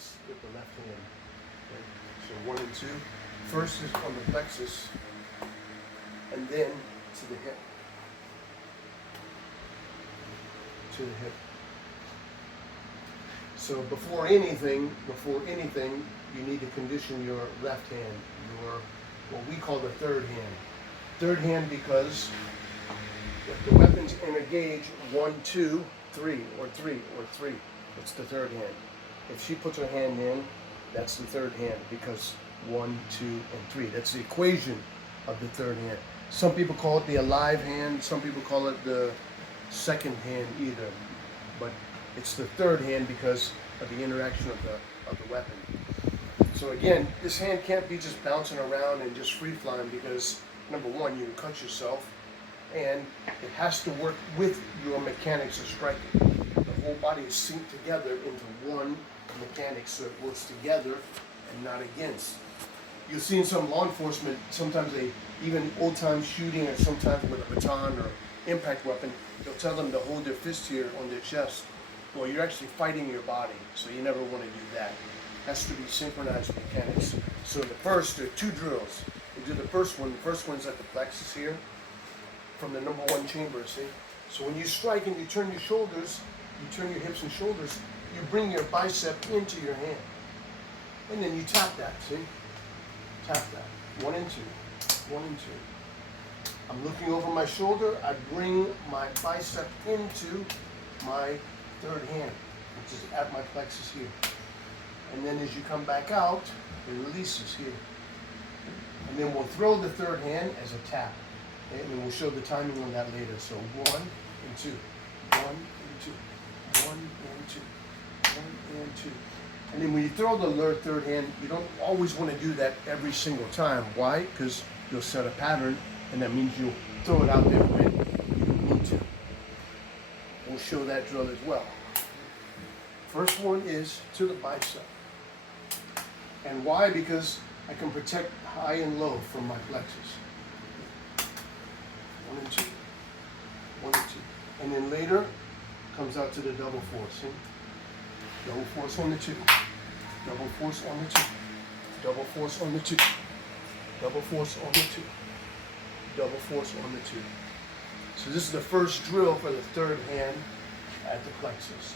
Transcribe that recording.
let's get the left hand. Okay? So 1 and 2. First is on the plexus, and then to the hip. To the hip. So before anything, you need to condition your left hand, your what we call the third hand. Third hand because if the weapon's in a gauge 1, 2, 3, or 3, or 3, it's the third hand. If she puts her hand in, that's the third hand because 1, 2, and 3. That's the equation of the third hand. Some people call it the alive hand. Some people call it the second hand either. But it's the third hand because of the interaction of the weapon. So again, this hand can't be just bouncing around and just free flying because number one, you can cut yourself, and it has to work with your mechanics of striking. The whole body is synced together into one mechanics, so it works together and not against. You'll see in some law enforcement, sometimes they, even old time shooting or sometimes with a baton or impact weapon, they'll tell them to hold their fist here on their chest. Well, you're actually fighting your body, so you never want to do that. It has to be synchronized mechanics. So there are 2 drills. We do the first one. The first one's at the plexus here, from the number 1 chamber, see? So when you strike and you turn your shoulders, you turn your hips and shoulders, you bring your bicep into your hand. And then you tap that, see? Tap that. 1 and 2. 1 and 2. I'm looking over my shoulder. I bring my bicep into my third hand, which is at my plexus here. And then as you come back out, it releases here. And then we'll throw the third hand as a tap. Okay? And then we'll show the timing on that later. So 1 and 2. 1 and 2. 1 and 2. 1 and 2. And then when you throw the third hand, you don't always want to do that every single time. Why? Because you'll set a pattern, and that means you'll throw it out there when you don't need to. We'll show that drill as well. First one is to the bicep. And why? Because I can protect high and low from my plexus. 1 and 2. 1 and 2. And then later comes out to the double force. See? Double force on the 2. Double force on the 2. Double force on the 2. Double force on the 2. Double force on the 2. So this is the first drill for the third hand at the plexus.